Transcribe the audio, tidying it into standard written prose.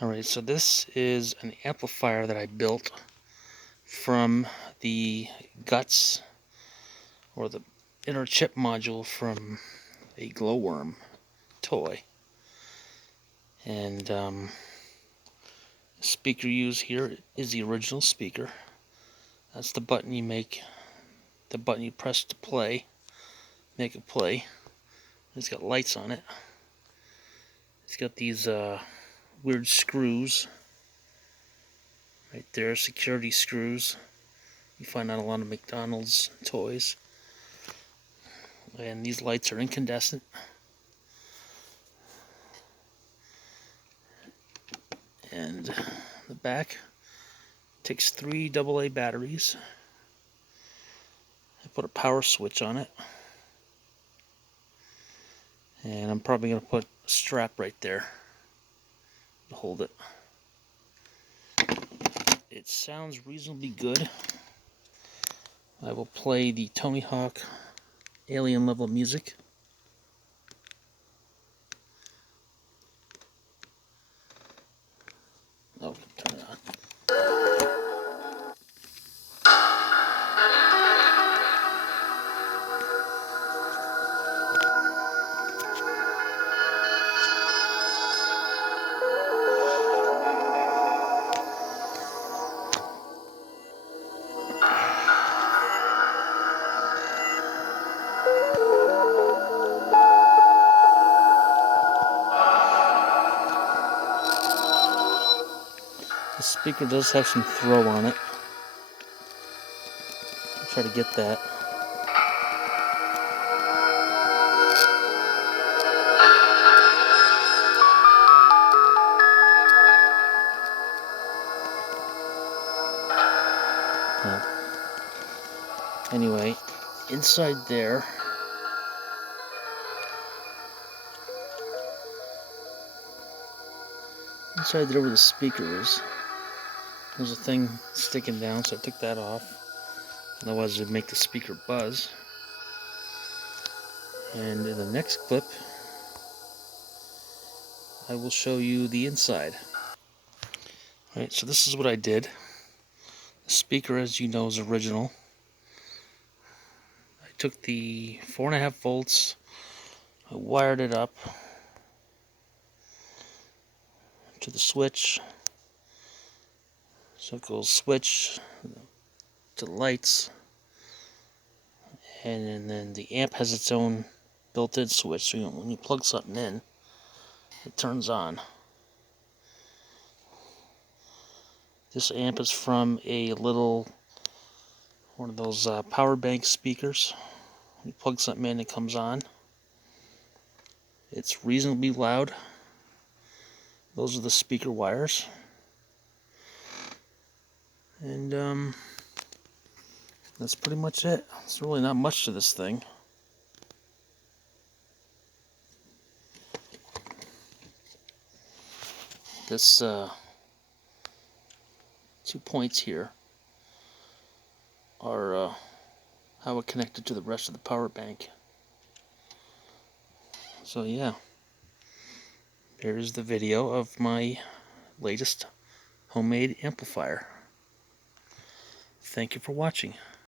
Alright, so this is an amplifier that I built from the guts or the inner chip module from a glowworm toy. And the speaker used here is the original speaker. That's the button you press to play, make it play. It's got lights on it. It's got these weird screws right there, security screws. You find on a lot of McDonald's toys. And these lights are incandescent. And the back takes 3 AA batteries. I put a power switch on it. And I'm probably going to put a strap right there to hold it. It sounds reasonably good. I will play the Tony Hawk Alien level music. Oh, turn it on. The speaker does have some throw on it. I'll try to get that. Anyway, inside there where the speaker is, there's a thing sticking down, so I took that off. Otherwise it would make the speaker buzz. And in the next clip, I will show you the inside. Alright, so this is what I did. The speaker, as you know, is original. I took the 4.5 volts, I wired it up to the switch. So it goes switch to the lights, and then the amp has its own built-in switch, so when you plug something in, it turns on. This amp is from one of those power bank speakers. When you plug something in, it comes on. It's reasonably loud. Those are the speaker wires. And that's pretty much it. There's really not much to this thing. This 2 points here are how it connected to the rest of the power bank. So yeah, there's the video of my latest homemade amplifier. Thank you for watching.